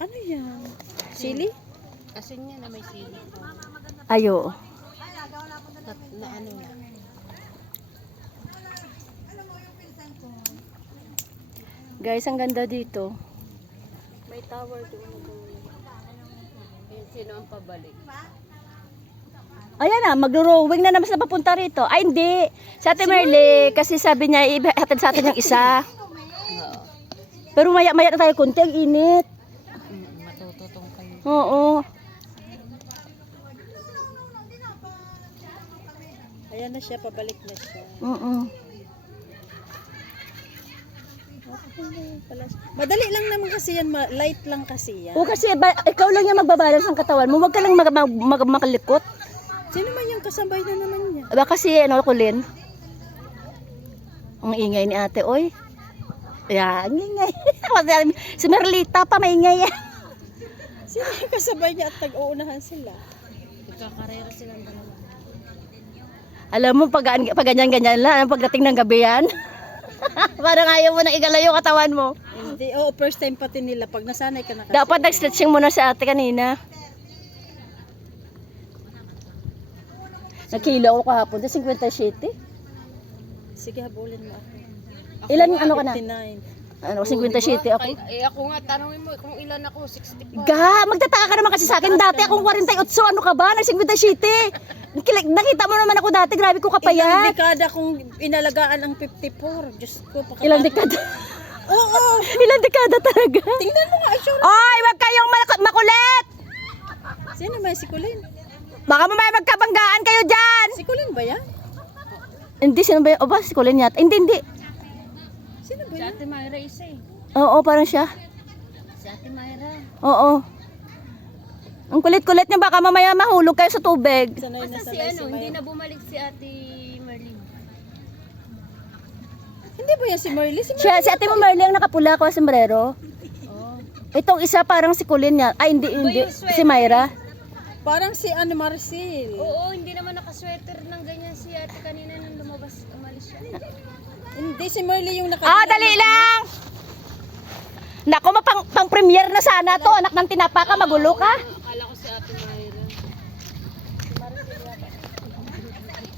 Ano yan? Sili? Asin niya na may sili po. Ayo. Na ano na. Guys, ang ganda dito. May tower doon. Yun, sino ang pabalik? Ayan na, magro-rowing na naman sila papunta rito. Ay, hindi. Sa Ate Merle, kasi sabi niya, ihatid sa atin yung isa. Oo. Pero maya-maya na tayo kunti, ang init. Matututong kayo. Oo. Ayan na siya, pabalik na siya. Oo. Madali lang naman kasi yan, light lang kasi yan. O kasi, ikaw lang yung magbabalance ng katawan mo. Huwag ka lang makalikot. Sino man yung kasabay na naman niya? Aba kasi, ano, Kulin? Ang ingay ni ate, oy. Yan, ang ingay. Si Merlita pa, maingay yan. Sino yung kasabay niya at nag-uunahan sila? Nagkakarera silang dalawa. Alam mo, pag ganyan-ganyan lang, pagdating ng gabi yan. Parang ayaw mo na igalaw yung katawan mo. Hindi, first time pati nila. Pag nasanay ka na kasi. Dapat nag-stretching muna si ate kanina. Nakilo ako kahapon, 57. Sige, habulin mo ako. Ilan ano ka na? 59. Ano, 57 ako. Ako nga, tanongin mo kung ilan ako, 65. Ga, magtataka ka naman kasi sa akin. Dati akong 48, ano ka ba? Nag-57. Nakita mo naman ako dati, grabe ko Ilang kapayat. dekada kung inalagaan ang 54. Diyos ko, Ilang dekada? Oo! Ilang dekada talaga? Tingnan mo nga, itsura. Oy, wag kayong makulit! Sino may si Colin? Baka mamaya magkabanggaan kayo dyan! Si Colin ba yan? Hindi, sino ba yun? O ba, si Colin yata? Hindi. Sino ba Si yan? Ate Myra isa eh. Oo, parang siya. Si Ate Myra. Oo. Ang kulit-kulit niya, baka mamaya mahulog kayo sa tubig. Sanay na Basta si sanay ano, si hindi Maya. na bumalik si Ate Merlin. Hindi ba yan si Marley? Si Siya, si ate mo Marley ang nakapula ko, sombrero. Oh. Itong isa parang si Colin niya. Ay, hindi. Si Myra. Parang si ano Marcel. Oo, hindi naman nakasweater ng ganyan si ate kanina nung lumabas, umalis siya. Hindi, si Marley yung Dali lang! Naku, pang-premier na sana to. Anak ng tinapa ka, magulo ka. Akala ko si Ate Myra.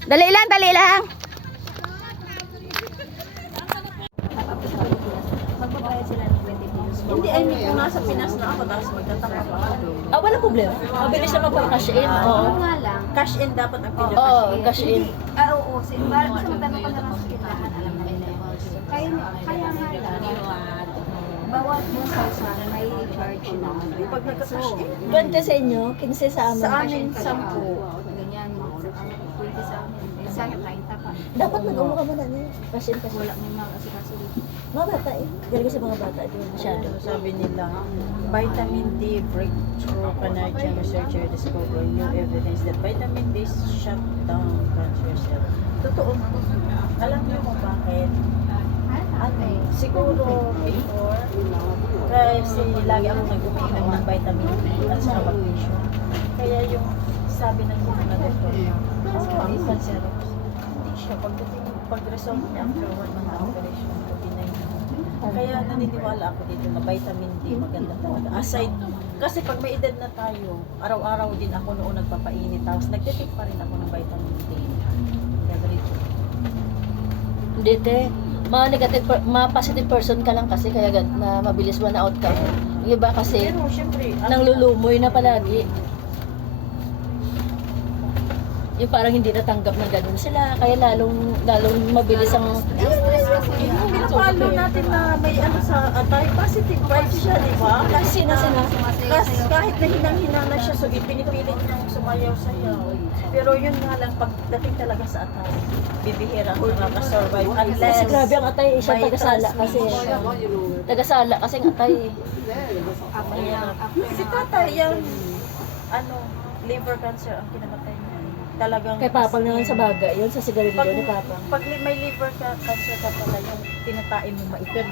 Dali lang. Magbabayad sila ng 20 pesos. Hindi, I mean, kung nasa Pinas na ako, tapos magtataka pa ako. Wala problema. Mabilis na magpa-cash in. Oo. nga lang. Cash in dapat ang Oo, pinaka-cash cash in. Oo. Basta magtanong ka na lang sa tindahan, alam na nila. Kaya nga lang, bawat 1,000 may charge na. Pag nagka-cash in, 20 sa inyo, 15 sa amin. sa amin, 10. Ganyan, 20 sa amin. Sa akin, 30 pa. Dapat mag-umo ka muna niya. Cash in. Wala may mga asikaso dito. Mga bata eh. Galing sa mga bata. Di ba masyado? Sabi nila, vitamin D breakthrough Canadian researcher discovered new evidence that vitamin D shut down cancer cells. Totoo. Alam niyo kung bakit? Ano, siguro before, kasi lagi ako nag-uminom ng vitamin D at saka magnesium. Kaya yung sabi ng mga doktor, hindi cancerous. Hindi siya. Pag-resolve niya after 1 month operation, kaya naniniwala ako dito na vitamin D maganda talaga. Aside, kasi pag may edad na tayo, araw-araw din ako noon nagpapainit. Tapos nagtitake pa rin ako ng vitamin D. Every day. Hindi te. Mga positive person ka lang kasi kaya na mabilis man out ka. Yung iba kasi Pero syempre, nang lulumoy na palagi. Yung parang hindi natanggap na gano'n sila, kaya lalong mabilis ang pinapalo natin na may ano sa atay, positive vibes siya, di ba? Kasi kahit na hinang-hina na siya, so ipinipilit niyang sumayaw-sayaw. Pero yun nga lang, pagdating talaga sa atay, bibihira ang nakaka-survive. Unless, kasi grabe ang atay, siya may tagasala kasi. Tagasala kasi ang atay. Si tatay, yung ano, liver cancer ang kinamatay niya. Talagang Kay Papang naman sa baga, yun sa sigarilyo ni Papang. Pag may liver cancer ka pala, yung tinatain mo maipin.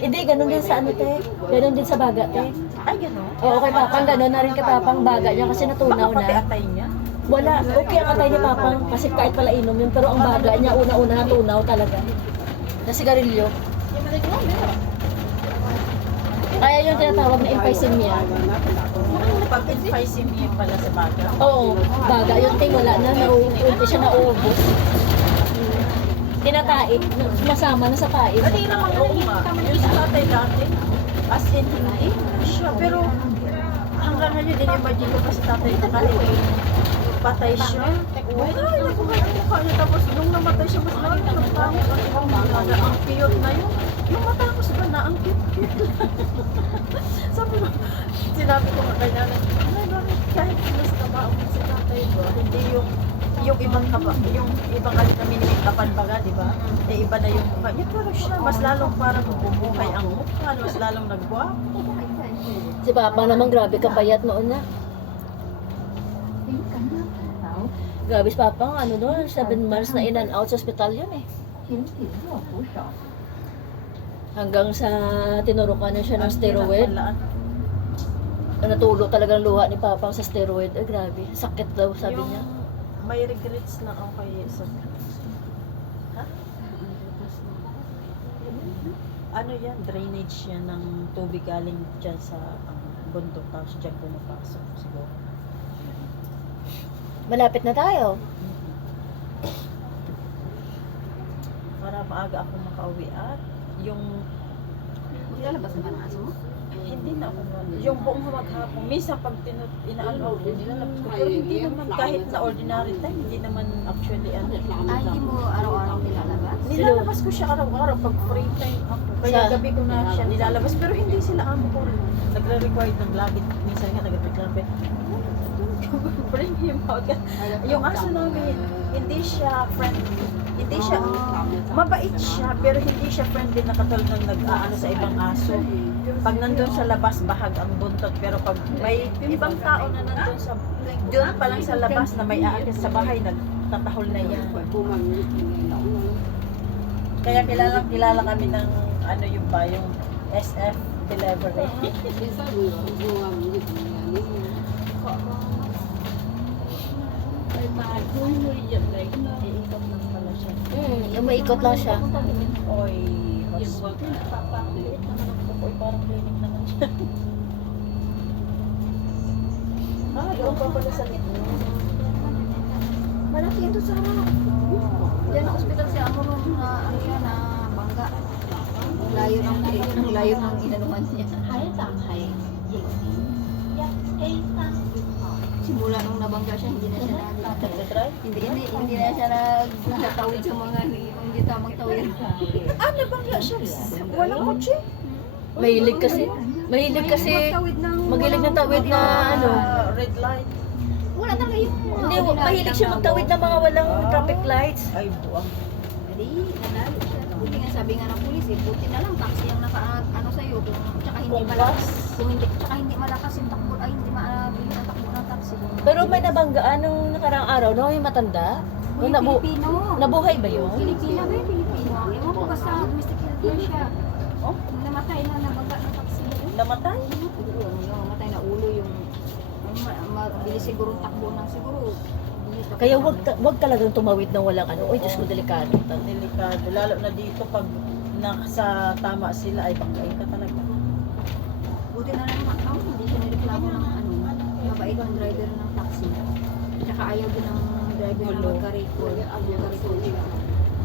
Hindi, ganun din sa ano te. Ganun din sa baga te. Ay, gano'n? Oo, kay Papang ganun na rin kay Papang baga niya kasi natunaw Baka pati na. atay niya? Wala, okay ang atay ni Papang kasi kahit pala inom yun, pero ang baga niya una-una natunaw talaga. Na sigarilyo. Kaya yung tinatawag na emphysema. Pag emphysema pala sa baga. Oo, baga yung ting wala na, hindi siya nauubos. Tinataik, masama na sa taik. Hindi naman oo nga. Yung sa tatay dati, as in hindi siya. Pero hanggang ngayon, in-imagine ko pa sa tatay na kahit patay siya. Ay, nakuha yung mukha niya. Tapos nung namatay siya, mas lalo nagtangos. Ang cute na yun. Yung matangos ba na? Ang cute. Sabi ko, sinabi ko nga kanya na, ay, bakit kahit mas kabaong si tatay ko, hindi yung ibang kaba, yung ibang alit na minimikapan baga, di ba? Eh, iba na yung mukha niya. Pero siya, mas lalong parang bumuhay ang mukha, mas lalong nagwapo. Si Papa naman, grabe kapayat noon na. Grabe si Papa, ano doon, 7 months na in and out sa hospital yun eh. Hanggang sa tinurukan na siya ng steroid. Natulo talagang luha ni Papa sa steroid. Ay, grabe. Sakit daw, sabi Yung niya. may regrets na ako kay sa ha? Ano yan? Drainage yan ng tubig galing dyan sa bundok tapos dyan pumapasok siguro. Malapit na tayo. Para maaga ako makauwi at yung Lalabas naman ang aso mo? hindi na ako yung buong maghapon minsan pag inaano ko nilalabas ko pero hindi naman kahit na ordinary time hindi naman actually ano Ay, hindi mo araw-araw nilalabas? nilalabas ko siya araw-araw pag free time ako kaya Sa- gabi ko na siya nilalabas pero hindi sila amo ko nagre-required ng lagi minsan nga nagre-required bring him out yung aso namin hindi siya friendly hindi siya mabait siya pero hindi siya friendly na katulad ng nag-aano sa ibang aso pag nandun sa labas bahag ang buntot pero pag may ibang tao na nandun sa doon pa lang sa labas na may aakyat sa bahay nagtatahol na yan kaya kilala kami ng ano yung ba yung SF delivery iikot lang pala siya Yung maikot lang siya. oy hospital papaklit naman ang bukoy parang clinic naman siya doon pa pala sa likod Malaki ito sa harap. Diyan ang ospital si Amo nung ano yan na bangga. Ang layo ng inanuman niya. Simula nung nabangga siya, hindi na siya nagtatry hindi na siya nagtatawid sa mga hindi tamang tawid. nabangga siya walang kotse Mahilig kasi. Magilig ng tawid na ano. red light Wala talaga yung Hindi, mahilig siya magtawid ng mga walang traffic lights. ay buwang Hindi, nanalo siya. Buti nga sabi nga ng pulis, buti na lang taxi ang ano sa'yo tsaka hindi malakas. Tsaka hindi malakas yung takbo, ay hindi mabilis ang takbo ng taxi. Pero may nabanggaan nung nakarang araw, no? Yung matanda. Uy, Nung Pilipino. nabuhay ba yun? Pilipina ba yung Pilipino? Ewan ko basta domesticated na siya. oh Namatay na nabangga ng taxi. namatay Namatay na ulo yung mabilis siguro takbo ng siguro. Kaya wag talagang tumawid ng walang ano. Uy, Diyos ko, delikado. delikado lalo na dito pag nasa tama sila ay banggain ka talaga Buti na lang hindi siya nireklamo ng ano, mabait ang driver ng taxi. Tsaka ayaw din ng driver na magka-record.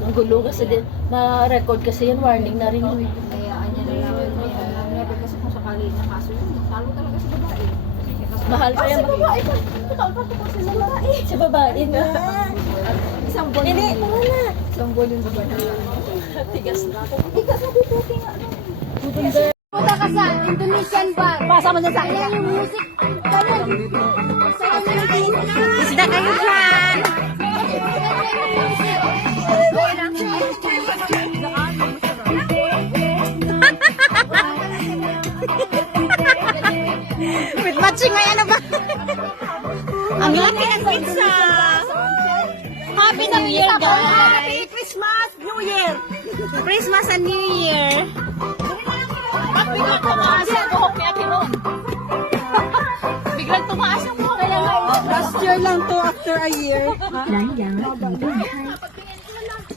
Ang gulo kasi din. Ma-record kasi yan, warning na rin yun. Kaya anya na lang never kasi kung sakali na kaso yun, talo talaga sa babae. Mahal pa yan. Sa babae na. Isang buwan Hindi, yun. tama na. Isang buwan yung babae. tigas na Ikaw sabi ko, tinga ano. Maganda. Punta ka sa Indonesian bar. Pasa mo na sa akin. Yung music. Ganun. Isda kayo dyan. With matching ay ano ba? Ang laki ng pizza! Happy New Year, guys! Happy Christmas! New Year! Christmas and New Year! Ba't biglang tumaas ang buhok ni Ate Ron? Biglang tumaas ang buhok. Last year lang to, after a year.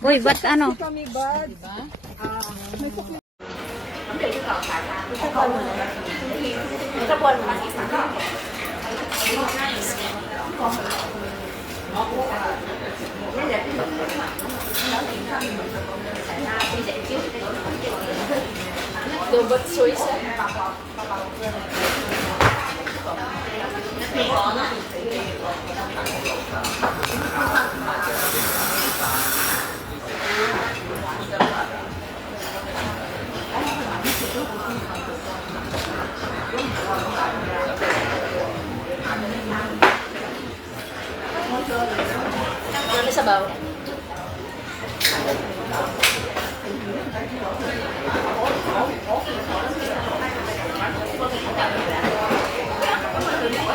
Uy, ba't ano? Itapuan mo na. Itapuan mo na. Robot choice. Ano sabaw?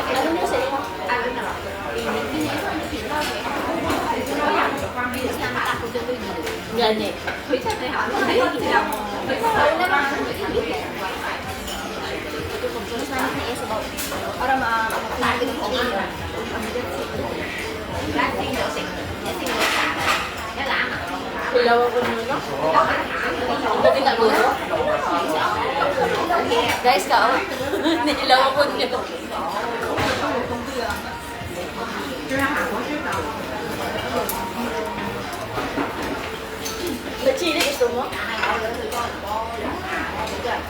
Ano na sa'yo? Gani. Para ma-tagin ng kanila. Hilaw ako muna. Dati na gusto. Guys, kao. Nihilaw ako nyo. May chili gusto mo?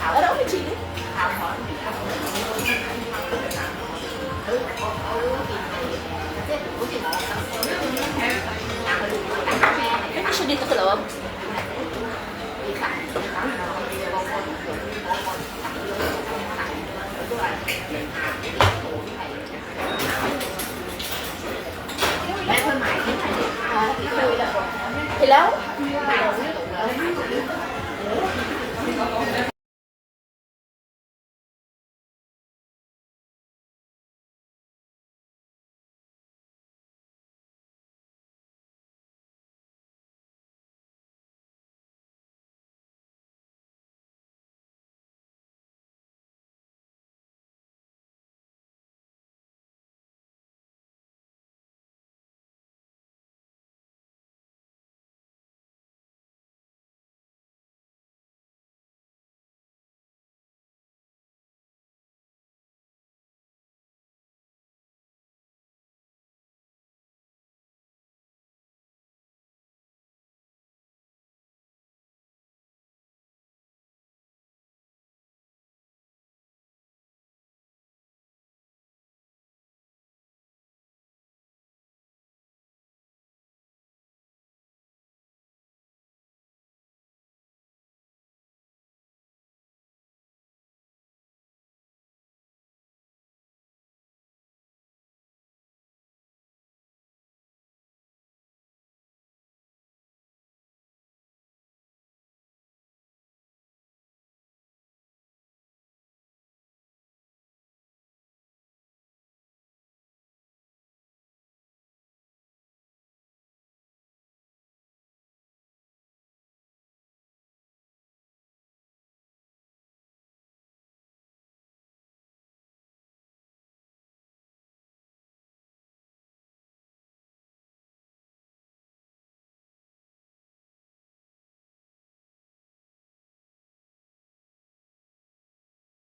Ano may chili? Actually, dito sa loob. Hilaw?